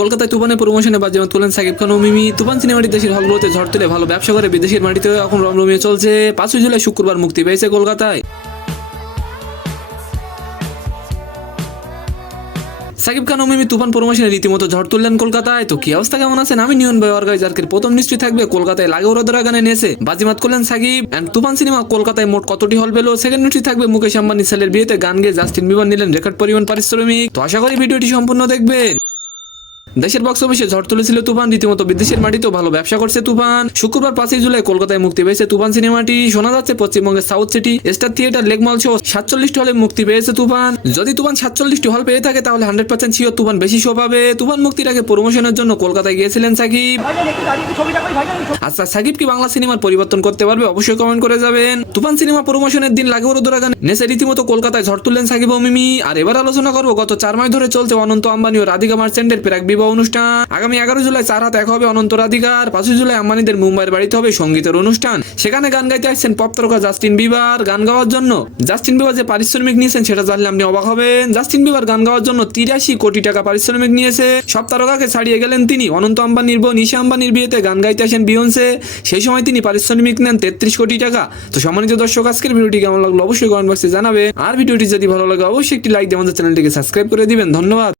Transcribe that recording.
কলকাতায় তুফানের প্রমোশনে বাজিমাত করলেন সাকিব খান ও মিমি। তুফান সিনেমাটি দেশের হলগুলোতে ঝড় তুলে ভালো ব্যবসা করে বিদেশের মাটিতে এখন রমরমিয়ে চলছে। 5 জুলাই শুক্রবার মুক্তি পেয়েছে কলকাতায়। সাকিব খান ও মিমি তুফান প্রমোশনে রীতিমতো ঝড় তুললেন কলকাতায়। তো কি অবস্থা, কেমন আছেন? আমি নিয়ন ভাই অর্গানাইজারকে প্রথম নিশ্চয়ই থাকবে কলকাতায় লাগে ওরা গানে নেছে বাজিমাত করলেন সাকিব এন্ড তুফান সিনেমা কলকাতায় মোট কতটি হল পেল। সেকেন্ড নিশ্চয়ই থাকবে মুকেশ আম্বানি ছেলের বিয়েতে গান গেয়ে জাস্টিন বিবার নিলেন রেকর্ড পরিমাণ পারিশ্রমিক। তো আশা করি ভিডিওটি সম্পূর্ণ দেখবেন। দেশের বক্স অফিসে ঝড় তুলেছিল তুফান, রীতিমতো বিদেশের মাটিতেও ভালো ব্যবসা করছে তুফান। শুক্রবার 5 জুলাই কলকাতায় মুক্তি পেয়েছে তুফান সিনেমাটি। শোনা যাচ্ছে পশ্চিমবঙ্গের সাউথ সিটি স্টার থিয়েটার লেকমল সহ 47টি হলে মুক্তি পেয়েছে তুফান। যদি তুফান 47টি হল পেয়ে থাকে তাহলে 100% শিওর তুফান বেশি শো পাবে। তুফান মুক্তির আগে প্রমোশনের জন্য কলকাতায় গিয়েছিলেন সাকিব। আচ্ছা, সাকিব কি বাংলা সিনেমার পরিবর্তন করতে পারবে? অবশ্যই কমেন্ট করে যাবেন। তুফান সিনেমা প্রমোশনের দিন লাগে ওরা গান নেচে রীতিমতো কলকাতায় ঝড় তুললেন সাকিব ও মিমি। আর এবার আলোচনা করবো গত 4 মাস ধরে চলছে অনন্ত আম্বানি ও রাধিকা মার্চেন্টের প্রাক বিবাহ অনুষ্ঠান। আগামী 11 জুলাই 4 হাত এক হবে অনন্ত রাধিকার। 5 জুলাই আম্বানিদের মুম্বাইয়ের বাড়িতে হবে সঙ্গীতের অনুষ্ঠান। সেখানে গান গাইতে আসছেন পপ তারকা জাস্টিন বিবার। গান গাওয়ার জন্য জাস্টিন বিবার যে পারিশ্রমিক নিয়েছেন সেটা জানলে আপনি অবাক হবেন। জাস্টিন বিবার গান গাওয়ার জন্য 83 কোটি টাকা পারিশ্রমিক নিয়েছে। সব তারকাকে ছাড়িয়ে গেলেন তিনি। অনন্ত আম্বানির বোন ঈশা আম্বানির বিয়েতে গান গাইতে আসেন বিয়ন্সে, সেই সময় তিনি পারিশ্রমিক নেন 33 কোটি টাকা। তো সম্মানিত দর্শক, আজকের ভিডিওটি কেমন লাগলো অবশ্যই কমেন্ট বক্সে জানাবে। আর ভিডিওটি যদি ভালো লাগে অবশ্যই একটি লাইক দিয়ে আমাদের চ্যানেলটিকে সাবস্ক্রাইব করে দিবেন। ধন্যবাদ।